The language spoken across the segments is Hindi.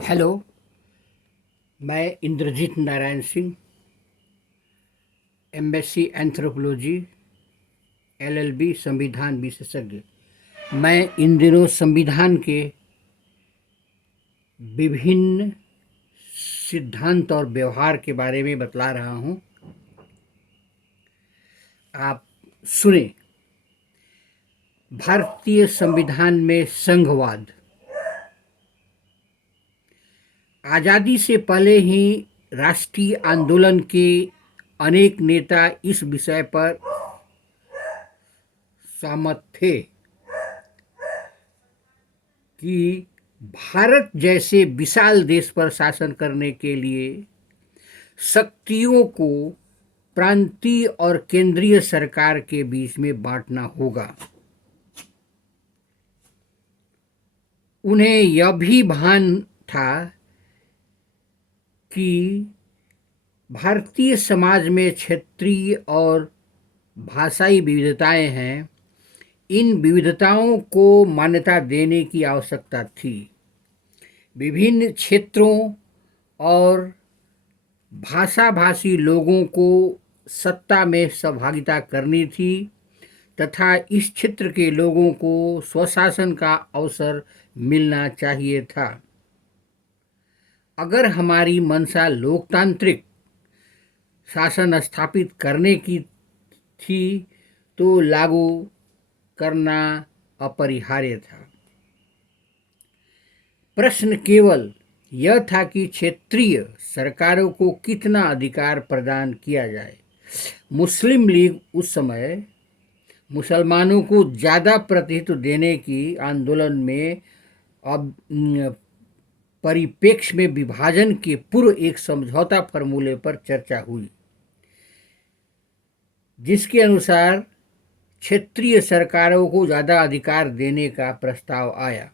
हेलो। मैं Indrajit Narayan Singh, MSc anthropology, LLB, संविधान विशेषज्ञ। मैं इन दिनों संविधान के विभिन्न सिद्धांत और व्यवहार के बारे में बतला रहा हूँ। आप सुने। भारतीय संविधान में संघवाद। आज़ादी से पहले ही राष्ट्रीय आंदोलन के अनेक नेता इस विषय पर सहमत थे कि भारत जैसे विशाल देश पर शासन करने के लिए शक्तियों को प्रांतीय और केंद्रीय सरकार के बीच में बांटना होगा। उन्हें यह भी भान था कि भारतीय समाज में क्षेत्रीय और भाषाई विविधताएं हैं। इन विविधताओं को मान्यता देने की आवश्यकता थी। विभिन्न क्षेत्रों और भाषाभाषी लोगों को सत्ता में सहभागिता करनी थी तथा इस क्षेत्र के लोगों को स्वशासन का अवसर मिलना चाहिए था। अगर हमारी मंशा लोकतांत्रिक शासन स्थापित करने की थी तो लागू करना अपरिहार्य था। प्रश्न केवल यह था कि क्षेत्रीय सरकारों को कितना अधिकार प्रदान किया जाए। मुस्लिम लीग उस समय मुसलमानों को ज़्यादा प्रतिनिधित्व देने की आंदोलन में अब परिप्रेक्ष्य में विभाजन के पूर्व एक समझौता फॉर्मूले पर चर्चा हुई, जिसके अनुसार क्षेत्रीय सरकारों को ज़्यादा अधिकार देने का प्रस्ताव आया।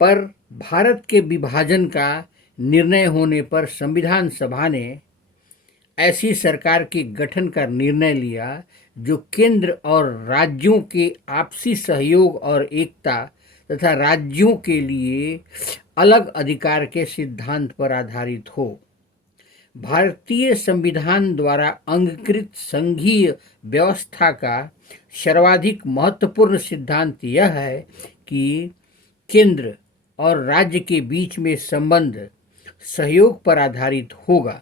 पर भारत के विभाजन का निर्णय होने पर संविधान सभा ने ऐसी सरकार के गठन का निर्णय लिया जो केंद्र और राज्यों के आपसी सहयोग और एकता तथा राज्यों के लिए अलग अधिकार के सिद्धांत पर आधारित हो। भारतीय संविधान द्वारा अंगीकृत संघीय व्यवस्था का सर्वाधिक महत्वपूर्ण सिद्धांत यह है कि केंद्र और राज्य के बीच में संबंध सहयोग पर आधारित होगा।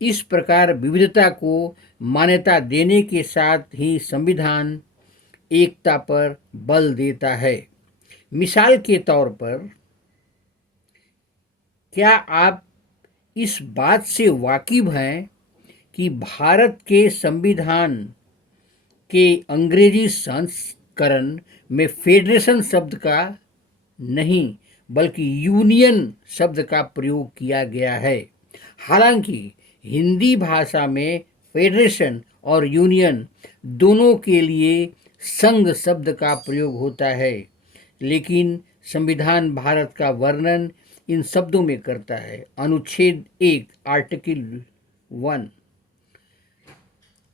इस प्रकार विविधता को मान्यता देने के साथ ही संविधान एकता पर बल देता है। मिसाल के तौर पर, क्या आप इस बात से वाकिफ हैं कि भारत के संविधान के अंग्रेजी संस्करण में फेडरेशन शब्द का नहीं बल्कि यूनियन शब्द का प्रयोग किया गया है। हालांकि हिंदी भाषा में फेडरेशन और यूनियन दोनों के लिए संघ शब्द का प्रयोग होता है, लेकिन संविधान भारत का वर्णन इन शब्दों में करता है। अनुच्छेद 1 आर्टिकल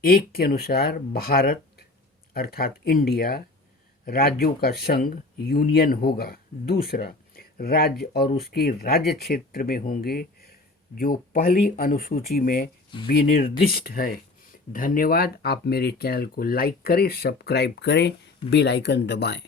1 के अनुसार भारत अर्थात इंडिया राज्यों का संघ यूनियन होगा। दूसरा, राज्य और उसके राज्य क्षेत्र में होंगे जो पहली अनुसूची में विनिर्दिष्ट है। धन्यवाद। आप मेरे चैनल को लाइक करें, सब्सक्राइब करें, बेल आइकन दबाएं।